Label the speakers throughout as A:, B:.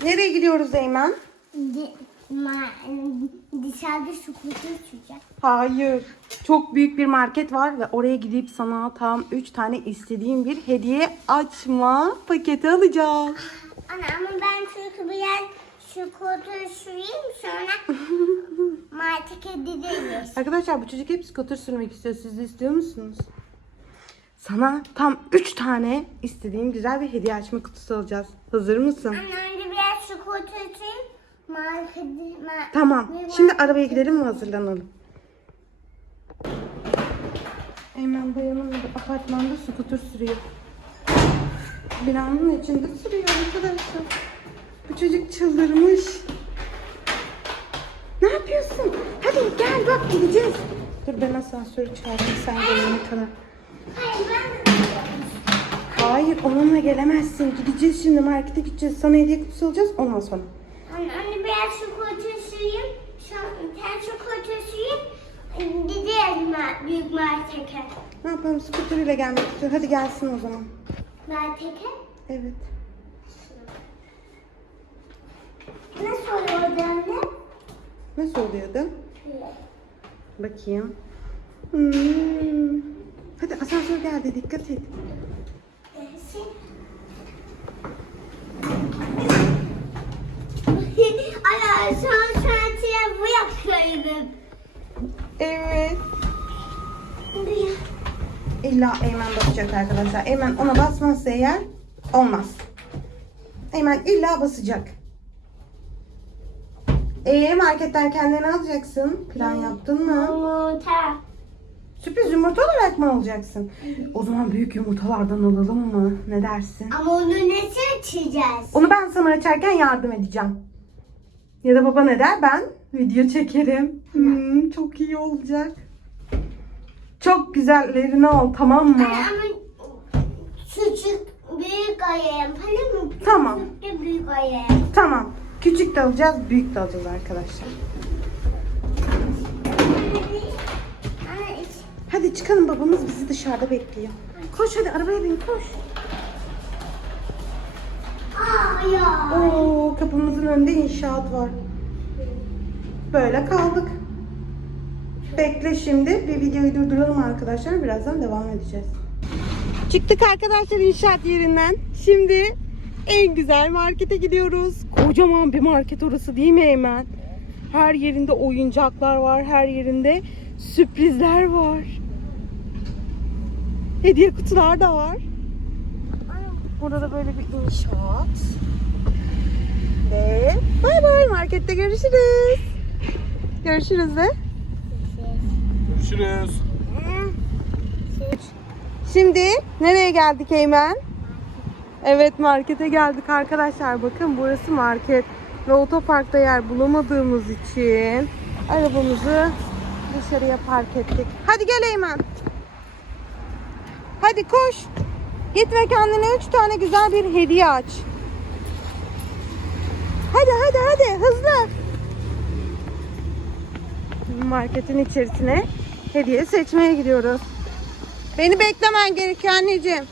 A: Nereye gidiyoruz Eymen?
B: Dışarıda skuter uçacak.
A: Hayır. Çok büyük bir market var ve oraya gidip sana tam 3 tane istediğim bir hediye açma paketi alacağım.
B: Ana ama ben çünkü bir yer skuter süreyim sonra markete gideriz.
A: Arkadaşlar bu çocuk hep scooter sürmek istiyor. Siz de istiyor musunuz? Sana tam 3 tane istediğim güzel bir hediye açma kutusu alacağız. Hazır mısın?
B: Anne önce bir yer skuter süreyim.
A: Tamam. Şimdi arabaya gidelim mi, hazırlanalım? Eymen bayanın apartmanda scooter sürüyor. Binanın içinde sürüyor arkadaşlar. Bu çocuk çıldırmış. Ne yapıyorsun? Hadi gel bak, gideceğiz. Dur ben asansörü çağırayım sen gelene kadar.
B: Hayır ben de
A: Hayır, onunla gelemezsin. Gideceğiz şimdi, markete gideceğiz. Sana hediye kutusu alacağız ondan sonra.
B: Anne bir yer skuter süreyim. Sen skuter süreyim. Gideriz büyük markete.
A: Ne yapalım, scooter ile gelmek istiyor. Hadi gelsin o zaman.
B: Markete?
A: Evet.
B: Nasıl oluyordu anne?
A: Nasıl oluyordu? Bakayım. Hadi asansör geldi, dikkat et.
B: Ana son şantiye bu yapıyorum.
A: Evet. İlla Eymen basacak arkadaşlar. Eymen ona basmazsa eğer olmaz. Eymen illa basacak. Marketten kendine alacaksın. Plan yaptın mı?
B: Yumurta.
A: Sürpriz yumurta olarak mı alacaksın? O zaman büyük yumurtalardan alalım mı? Ne dersin?
B: Ama onu nasıl açacağız?
A: Onu ben sana açarken yardım edeceğim. Ya da baba ne der? Ben video çekerim. Çok iyi olacak. Çok güzellerini al, tamam mı?
B: Ama küçük büyük ayağım. Hani mi?
A: Tamam.
B: Küçük de büyük ayağım.
A: Tamam. Küçük de alacağız, büyük de alacağız arkadaşlar. Hadi çıkalım, babamız bizi dışarıda bekliyor. Koş hadi, arabaya bin, koş.
B: Ya.
A: Oo, kapımızın önünde inşaat var. Böyle kaldık. Bekle şimdi. Bir videoyu durduralım arkadaşlar. Birazdan devam edeceğiz. Çıktık arkadaşlar inşaat yerinden. Şimdi en güzel markete gidiyoruz. Kocaman bir market orası, değil mi Eymen? Her yerinde oyuncaklar var. Her yerinde sürprizler var. Hediye kutular da var. Burada da böyle bir inşaat. Ve bay bay, markette görüşürüz. Görüşürüz de.
C: Görüşürüz.
A: Şimdi nereye geldik Eymen? Evet, markete geldik arkadaşlar. Bakın burası market. Ve otoparkta yer bulamadığımız için arabamızı dışarıya park ettik. Hadi gel Eymen. Hadi koş. Git ve kendine 3 tane güzel bir hediye aç. Hadi hızlı. Marketin içerisine hediye seçmeye gidiyoruz. Beni beklemen gerekiyor anneciğim.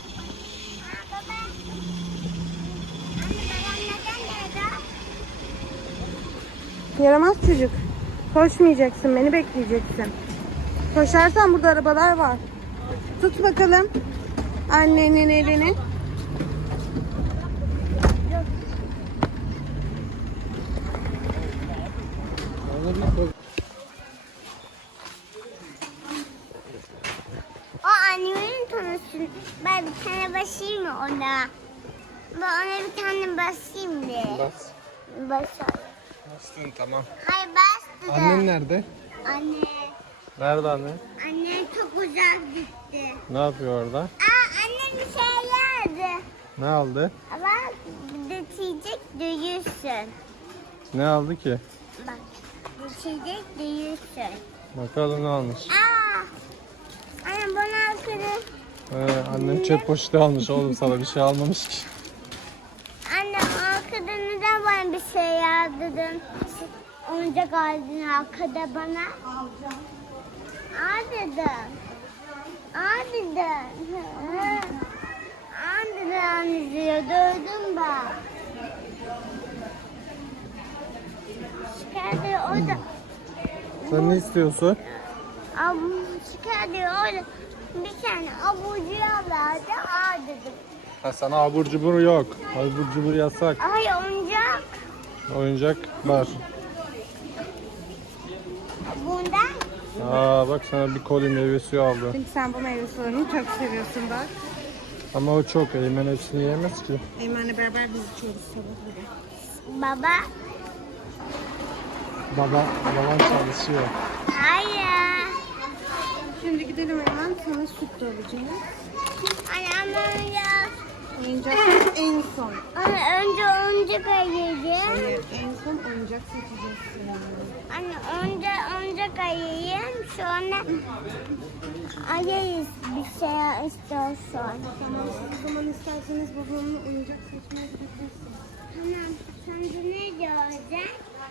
A: Yaramaz çocuk. Koşmayacaksın, beni bekleyeceksin. Koşarsan burada arabalar var. Tut bakalım annenin elini.
B: O annemin tanısın. Ben bir tane basayım mı ona? Ben ona bir tane basayım mı?
C: Bas.
B: Basar.
C: Bastın tamam.
B: Hayır bastı da.
C: Annen nerede?
B: Anne.
C: Nerede anne?
B: Annem çok uzak gitti.
C: Ne yapıyor orada?
B: Annem bir şey yerdi.
C: Ne aldı?
B: Ama geçecek duyursun.
C: Ne aldı ki?
B: Bak geçecek duyursun.
C: Bakalım ne almış.
B: Annem bana arkada.
C: Annen çöp poşeti almış oğlum, sana bir şey almamış ki.
B: Anne arkada neden bana bir şey yardırdın? Oyuncak aldın arkada bana. Alacağım. Aldın. Aldın diyor, duydum ben. Çıkardı orada.
C: Sen ne istiyorsun?
B: Çıkardı orada. Bir tane abucu vardı. Aa dedim.
C: Ha, sana abur cubur yok. Abur cubur yasak.
B: Ay oyuncak.
C: Oyuncak var.
B: Bundan
C: Aa bak, sana bir koli meyve suyu aldı.
A: Çünkü sen bu meyve sularını çok seviyorsun bak.
C: Ama o çok. Eymen hepsini yiyemez ki.
A: Eymen'le beraber biz içiyoruz sabahları.
B: baba.
C: Baban çalışıyor.
B: Hayır.
A: Şimdi gidelim hemen sana süt de alacağız.
B: Anne oyuncak.
A: Oyuncak en son.
B: Anne önce oyuncak ayırayım.
A: Hayır, en son oyuncak seçeceksin.
B: Anne önce oyuncak ayırayım. Sonra ayırız bir şey istiyorsan.
A: Tamam, o zaman isterseniz babamla oyuncak seçmeye gidebilirsin.
B: Tamam. Sence ne göreceksin?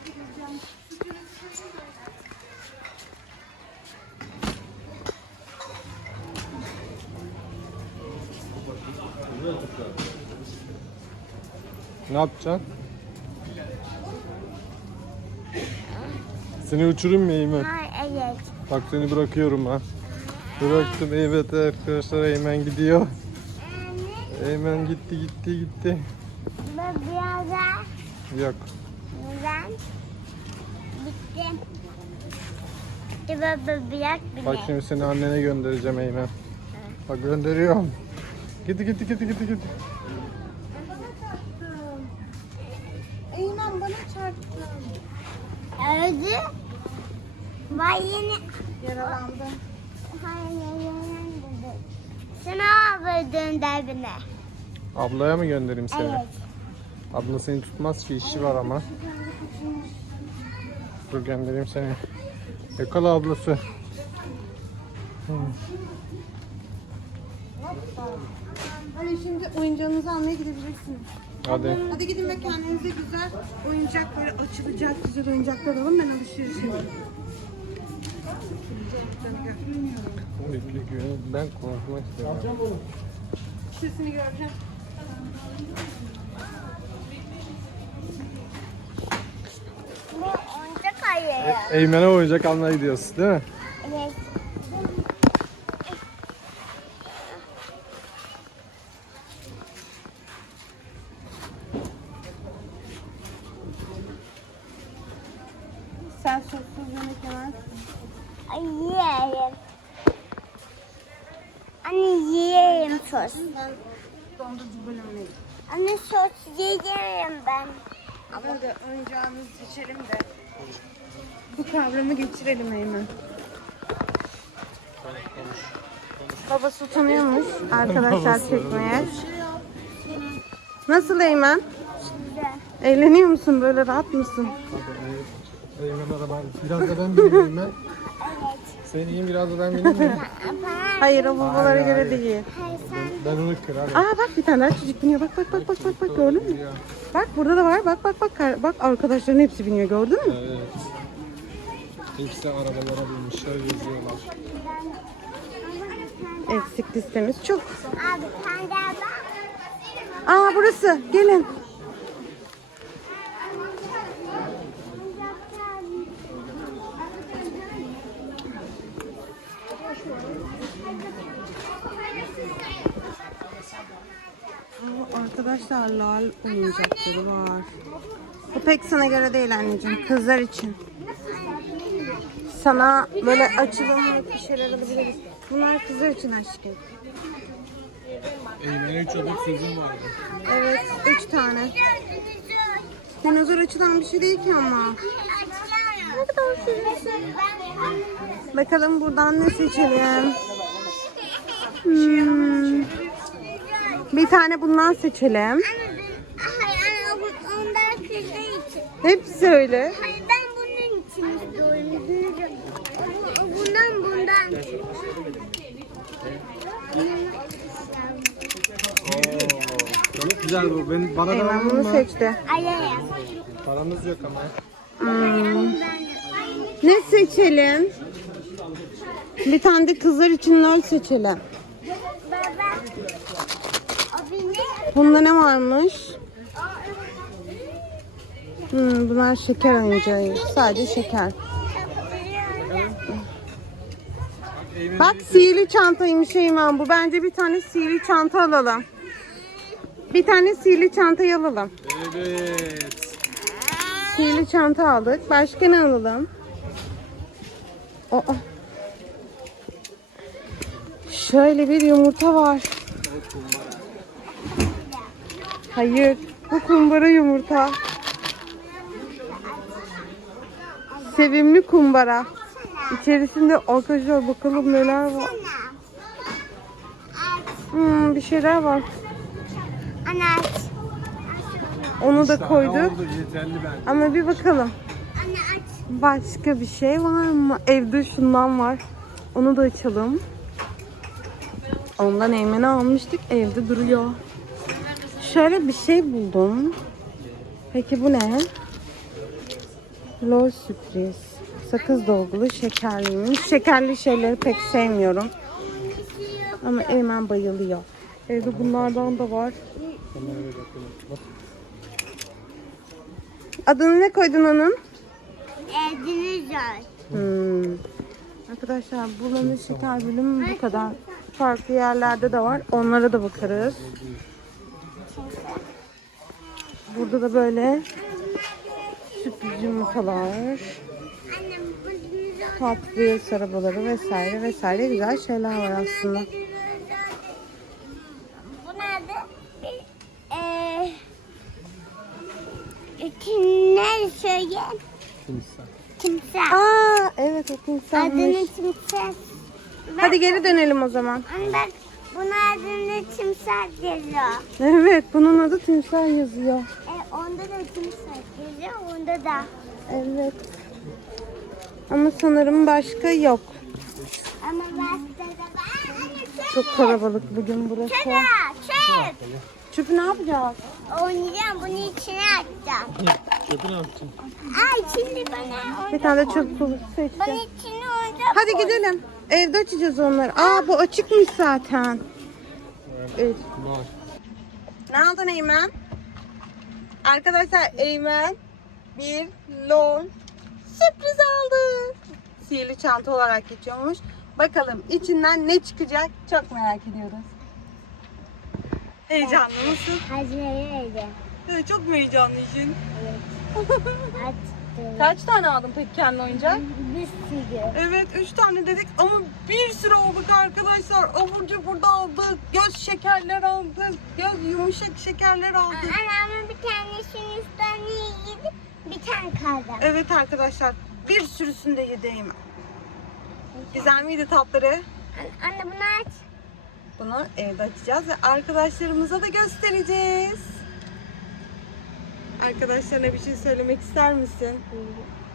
C: Ne yapacaksın? Seni uçurayım mı Eymen?
B: Hayır, evet.
C: Bak seni bırakıyorum ha. Bıraktım, evet arkadaşlar, Eymen gidiyor.
B: Anne,
C: Eymen gitti.
B: ben biraz daha
C: Yok.
B: neden? Bitti. Bitti böyle biraz bile.
C: Bak şimdi seni annene göndereceğim Eymen. Bak gönderiyorum. Gitti.
A: Eymen bana çarptı.
B: Öldü. Vay yine.
A: Yaralandı.
B: Hayır, yaralandı. Sana verdin derdine.
C: Ablaya mı göndereyim seni?
B: Evet.
C: Abla seni tutmaz ki, işi var ama. Dur göndereyim seni. Yakala ablası.
A: Hadi şimdi oyuncağınızı almaya gidebilirsiniz.
C: Hadi.
A: Hadi gidin ve kendinize güzel oyuncak, böyle açılacak güzel oyuncaklar alın. Ben alışverişe gidiyorum.
C: Ben konuşmak istiyorum.
A: Sesini göreceğim.
B: Bu oyuncak ayı.
C: Eymen'e oyuncak almaya gidiyorsun değil mi?
B: Evet.
A: Sen sossuz yemek yemezsin.
B: Ay yiyeyim. Anne yiyeyim sos.
A: Ben dondurucu bölümüne gidiyorum.
B: Anne sos yiyeyim ben.
A: Hadi oyuncağımızı seçelim de bu kavramı geçirelim Eymen. Babası utanıyormuş arkadaşlar çekmeye. Nasıl Eymen?
B: Güzel.
A: Eğleniyor musun? Böyle rahat mısın?
C: Eymen araba. Biraz da ben bineyim Eymen.
B: Evet.
C: Sen iyi, biraz da ben bineyim mi?
A: Hayır, o babalara
C: Hayır,
A: göre
C: hayır.
A: değil.
B: Hayır sen.
C: Ben onu kırarım.
A: Aa bak, bir tane daha çocuk biniyor. Bak gördün mü? Bak burada da var. Bak arkadaşların hepsi biniyor, gördün mü?
C: Evet. Hepsi arabalara binmişler, geziyorlar.
A: Eksik listemiz çok.
B: Abi sen daha bak.
A: Aa burası, gelin. Aa, arkadaşlar lal oyuncakları var. Bu pek sana göre değil anneciğim, kızlar için. Sana böyle açılımlı bir şeyler alabiliriz. Bunlar kızlar için aşkım.
C: Eymen'e 3 adet sözüm vardı.
A: Evet, 3 tane. Dinozor açılan bir şey değil ki ama. Ne kadar sevimli. Bakalım buradan ne seçelim? Bir tane bundan seçelim.
B: Hayır anne ondan kızlar için.
A: Hepsi öyle.
B: Hayır ben bunun için istiyorum. Bundan.
C: Çok güzel bu. Bana da
A: Eymen
C: aldın
A: bunu
C: mı?
A: seçti.
B: Ayaya.
C: Paramız yok ama.
A: Ne seçelim? Bir tane de kızlar için lol seçelim.
B: Baba. O benim.
A: Bunda ne varmış? Bunlar şeker oyuncağı. Sadece şeker. Bak sihirli çantaymış Eymen bu. Bence bir tane sihirli çanta alalım. Bir tane sihirli çantayı alalım.
C: Evet.
A: Sihirli çanta aldık. Başka ne alalım? Aa. Şöyle bir yumurta var. Hayır. Bu kumbara yumurta. Sevimli kumbara. İçerisinde arkadaşlar bakalım neler var. Bir şeyler var.
B: Anne aç.
A: Onu da koyduk.
C: Oldu, yeterli bence.
A: Ama bir bakalım.
B: Anne aç.
A: Başka bir şey var mı? Evde şundan var. Onu da açalım. Ondan Eymen'e almıştık. Evde duruyor. Şöyle bir şey buldum. Peki bu ne? Lol sürpriz. Sakız dolgulu şekerliymiş. Şekerli şeyleri pek sevmiyorum. Ama Eymen bayılıyor. Evde bunlardan da var. Adını ne koydun onun?
B: Dinozor.
A: Arkadaşlar buranın şeker bölümü bu kadar. Farklı yerlerde de var. Onlara da bakarız. Burada da böyle sürpriz yumurtalar,
B: Annem bu dinozor.
A: Hot Wheels arabaları vesaire vesaire güzel şeyler var aslında.
B: Bu nerede? Kimler söyle? Timsah.
A: Aa evet o timsahmış.
B: Adını timsah.
A: Hadi geri dönelim o zaman.
B: Anne bak bunun adını timsah yazıyor.
A: Evet bunun adı timsah yazıyor.
B: Onda da timsah yazıyor. Onda da.
A: Evet. Ama sanırım başka yok.
B: Ama başka da var.
A: Çok kalabalık bugün burası.
B: Çöp.
A: Çöpü ne yapacağız?
B: Oynayacağım. Bunun içine atacağım.
C: Çöpü ne yaptın?
B: Ay şimdi bana
A: Bir tane de çöp kutusu
B: bunun
A: seçtim.
B: içine oyuncak
A: Hadi
B: koy.
A: gidelim. Evde açacağız onları. Aa bu açıkmış zaten. Evet.
C: Var.
A: Ne aldın Eymen? Arkadaşlar Eymen bir lol sürpriz aldı. Sihirli çanta olarak geçiyormuş. Bakalım içinden ne çıkacak çok merak ediyoruz. Heyecanlı mısın?
B: Hadi neydi?
A: Çok mu heyecanlısın?
B: Aç.
A: Kaç tane aldın peki kendi oyuncak?
B: Bir sürü.
A: Evet 3 tane dedik ama bir sürü aldık arkadaşlar. Abur cubur da aldık. Göz şekerler aldık. Göz yumuşak şekerler aldık.
B: Anne ama bir tanesinin üstüne yedi. Bir tane kaldı.
A: Evet arkadaşlar bir sürüsünü de yedi Eymen. Güzel miydi tatları?
B: Anne bunu aç.
A: Bunu evde açacağız ve arkadaşlarımıza da göstereceğiz. Arkadaşlarına bir şey söylemek ister misin?